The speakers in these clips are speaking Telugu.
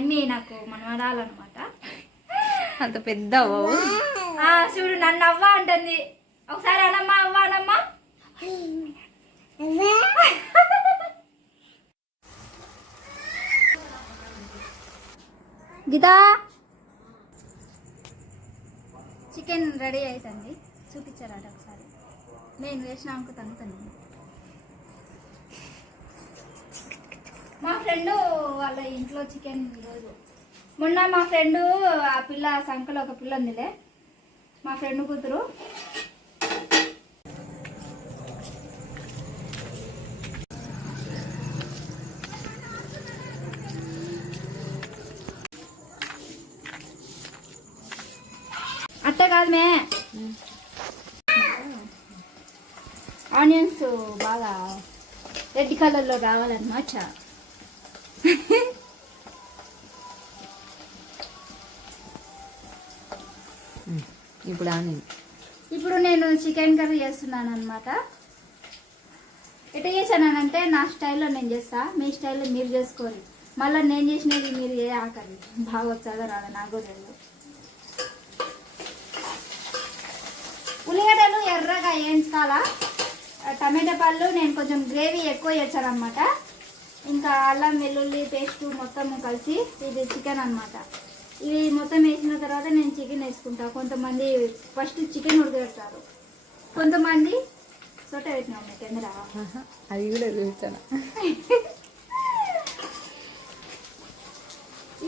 అమ్మి నాకు మనవడాలన్నమాట. అంత పెద్ద అవ్వవు. చూడు నన్ను అవ్వ అంటుంది. ఒకసారి అనమ్మా అవ్వ అనమ్మా. గీతా చికెన్ రెడీ అవుతుంది, చూపించారట ఒకసారి. నేను వేసినాక తగ్గుతాను. మా ఫ్రెండ్ వాళ్ళ ఇంట్లో చికెన్ ఈరోజు. మొన్న మా ఫ్రెండ్ ఆ పిల్ల సంకలో ఒక పిల్ల ఉందిలే, మా ఫ్రెండ్ కూతురు. అట్ట కాదు మే, ఆనియన్స్ బాగా రెడ్ కలర్లో రావాలన్నమాట. ఇప్పుడు నేను చికెన్ కర్రీ చేస్తున్నాను అనమాట. ఎట్లా చేశానంటే నా స్టైల్లో నేను చేస్తా, మీ స్టైల్లో మీరు చేసుకోవాలి. మళ్ళీ నేను చేసినది మీరు ఏ ఆకలి బాగా వచ్చాదో రాదా నాకు తెలియదు. ఉల్లిగడ్డలు ఎర్రగా వేయించుకోవాలా. టమాటా పళ్ళు నేను కొంచెం గ్రేవీ ఎక్కువ చేశాను అనమాట. ఇంకా అల్లం వెల్లుల్లి పేస్ట్ మొత్తం కలిసి ఇది చికెన్ అనమాట. ఇవి మొత్తం వేసిన తర్వాత నేను చికెన్ వేసుకుంటా. కొంతమంది ఫస్ట్ చికెన్ ఉడకబెడతారు, కొంతమంది సొట్ట పెట్టినాం కింద. అది కూడా చూసాను.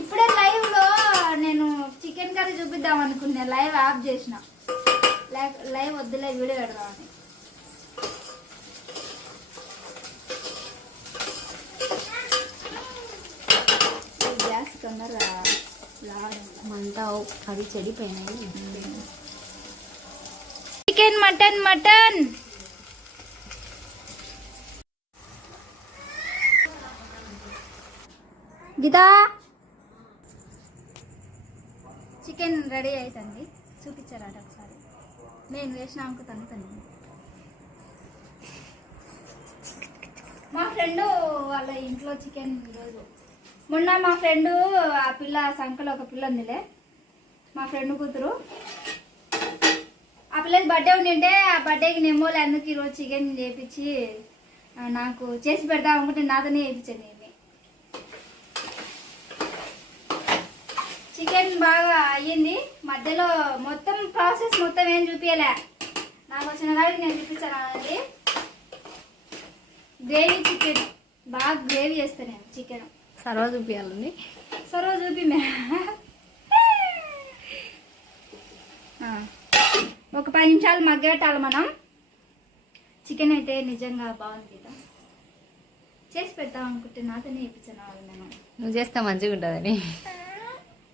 ఇప్పుడే లైవ్లో నేను చికెన్ కర్రీ చూపిద్దాం అనుకున్నా, లైవ్ ఆఫ్ చేసిన. లైవ్ వద్దులే వీడియో పెడదామని. గ్యాస్ తొందరగా మంట అవి చెడిపోయినాయి. Chicken mutton mutton Geeta chicken ready అవుతుంది, చూపించారట ఒకసారి. నేను వేసినాక తగ్గుతాను. మా ఫ్రెండ్ వాళ్ళ ఇంట్లో చికెన్ ఈరోజు. మొన్న మా ఫ్రెండ్ ఆ పిల్ల సంకలో ఒక పిల్ల ఉందిలే, మా ఫ్రెండ్ కూతురు. ఆ పిల్లకి బర్త్డే ఉండింటే ఆ బర్త్డేకి నెమ్మోలు అందుకు ఈరోజు చికెన్ చేపించి నాకు చేసి పెడతాం అనుకుంటే నాతోనే చేయించాను. ఏమి చికెన్ బాగా అయ్యింది. మధ్యలో మొత్తం ప్రాసెస్ మొత్తం ఏం చూపించలే, నాకు వచ్చిన కాడికి నేను చూపించాను అనేది. గ్రేవీ చికెన్ బాగా గ్రేవీ చేస్తాను నేను చికెన్. సర్వ చూపించాలండి, సర్వ చూపి ఒక 10 నిమిషాలు మగ్గబెట్టాలి మనం. చికెన్ అయితే నిజంగా బాగుంది కదా, చేసి పెడతాం అనుకుంటే నాతోనే ఇప్పించాను. నేను నువ్వు చేస్తే మంచిగా ఉంటుందని.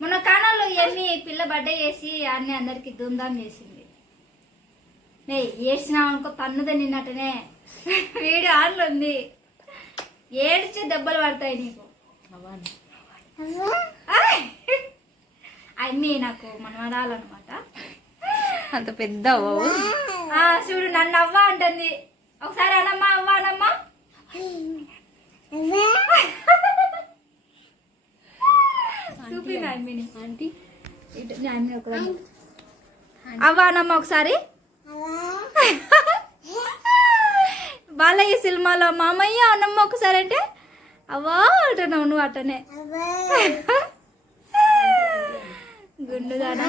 మొన్న కానాల్లో ఇవన్నీ పిల్ల బర్త్డే చేసి అన్ని అందరికి ధూమ్ధాం చేసింది. నే వేసినాం అనుకో తన్నుదే నిన్నట్టనే. వీడియో ఆన్లో ఉంది, ఏడ్చి దెబ్బలు పడతాయి నీకు. అమ్మి నాకు మనవడాలన్నమాట. అంత పెద్ద అవ్వవు. చూడు నన్ను అవ్వ అంటుంది. ఒకసారి అనమ్మా అవ్వ అనమ్మా. చూపిన అమ్మిని ఆంటీ అమ్మి ఒక అవ్వ అనమ్మ ఒకసారి. బాలయ్య సినిమాలో మామయ్య అన్నమ్మ ఒకసారి అంటే అవ్వా అంటున్నావు నువ్వు అట్టనే. గుండుదానా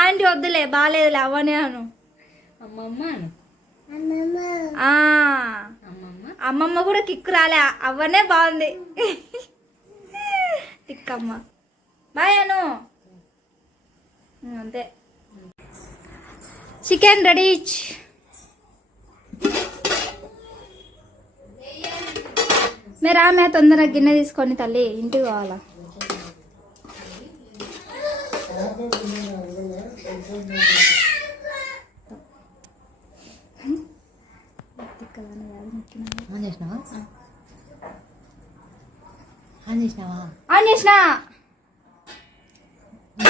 ఆంటీ వద్దులే, బాగాలేదులే అవ్వనే అను. అమ్మమ్మ కూడా కిక్కు రాలే, అవ్వనే బాగుంది. టిక్కమ్మ బాయ్ అను అంతే. Chicken ready. మీరు ఆమె తొందరగా గిన్నె తీసుకొని తల్లి ఇంటికి కావాలా. ఆన్ చేసినా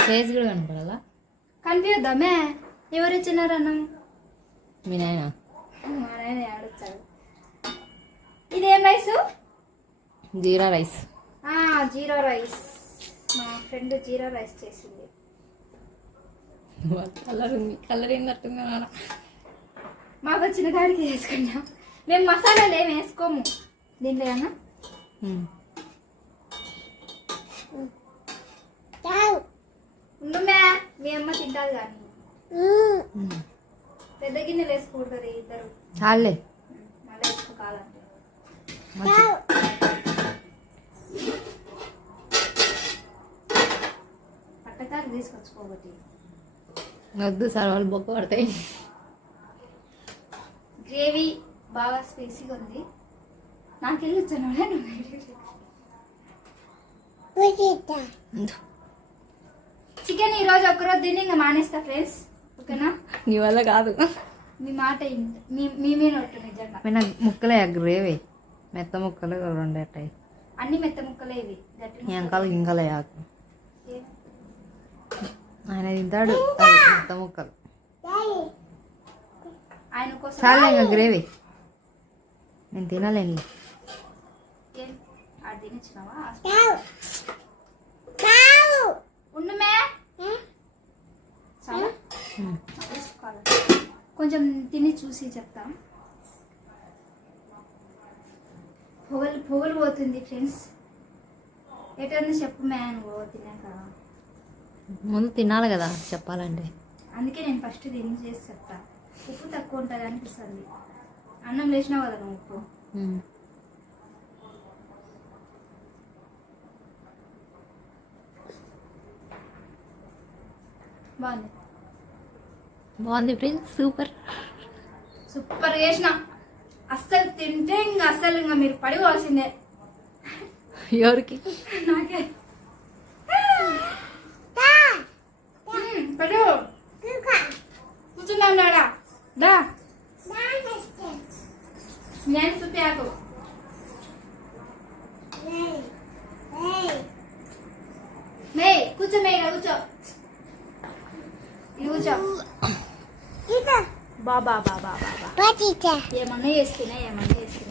ఫేస్ కూడా కనపడాలా? కనిపిద్దామే. ఎవరు ఇచ్చినారు అన్నం? మీ నాయన. మా నాయన ఆడొచ్చాడు. ఇదేం రైస్? జీరా రైస్. జీరా రైస్ మా ఫ్రెండ్ జీరా రైస్ చేసింది. కలర్ ఉంది, కలర్ ఏం కట్టింది నాన్న. మాకు వచ్చిన కాడికి వేసుకున్నాం. మేము మసాలాలు ఏమి వేసుకోము దీంట్లో అన్నా. ఉండుమే, మీ అమ్మ తింటారు కానీ పెద్ద గిన్నెలు వేసుకుంటుంది ఇద్దరు. చాలే మళ్ళీ వేసుకోవాలంటే పట్టకారు తీసుకొచ్చుకోబట్టి వద్దు సార్, వాళ్ళు బొక్క పడతాయి. గ్రేవీ బాగా స్పైసీగా ఉంది. నాకు వెళ్ళి వచ్చాను. చికెన్ ఈరోజు ఒక్కరోజు తిని ఇంకా మానేస్తా ఫ్రెండ్స్, ఓకేనా? నీ వల్ల కాదు. మీ మాట మీ మీద ఒట్టు నిజంగా. నాకు ముక్కలే గ్రేవీ, మెత్త ముక్కలు రెండేటాయి. అన్ని మెత్త ముక్కలే ఇవి, గట్టి వెనకాల గింకలే ఆకు. ముక్కలు. ఆయన తింటాడు అది మెత్త ముక్కలు. ఆయన కోసం చాలే ఇంకా గ్రేవీ నేను తినలేను. అది తినిచ్చినావా? ఉండమే చాలా తీసుకోవాలి. కొంచెం తిని చూసి చెప్తా. పొగలు పోతుంది ఫ్రెండ్స్. ఎటన్నా చెప్పు మ్యాన్ తిన్నాక. ముందు తినాలి కదా చెప్పాలంటే. అందుకే నేను ఫస్ట్ తిని చేసి చెప్తా. ఉప్పు తక్కువ ఉంటుంది అనిపిస్తుంది. అన్నం లేచినావు కదా నువ్వు ఉప్పు. బాగుంది, బాగుంది ఫ్రెండ్స్, సూపర్ సూపర్ చేసిన. అస్సలు తింటే ఇంకా అస్సలు ఇంకా మీరు పడిపోవాల్సిందే. ఎవరికి? నాకే. పడు కూర్చున్నాం నాడా. దా నేను చూపాకు. మే కూర్చో, మే కూర్చో, కూర్చో. బాబా బాబా బాబా ఏమన్నా చేస్తున్నా.